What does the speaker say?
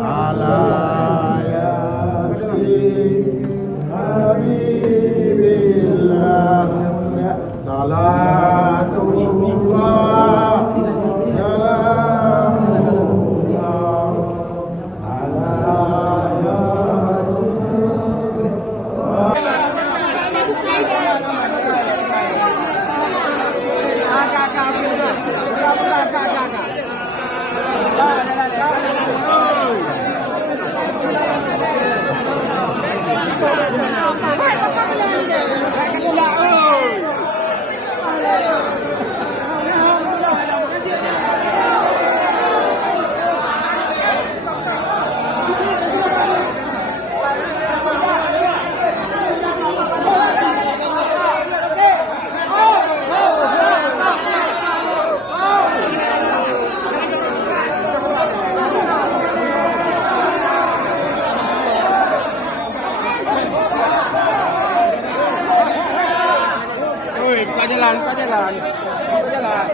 على ياسين حبيب الله صلاة الله سلام الله على buka jalan, buka jalan, buka jalan.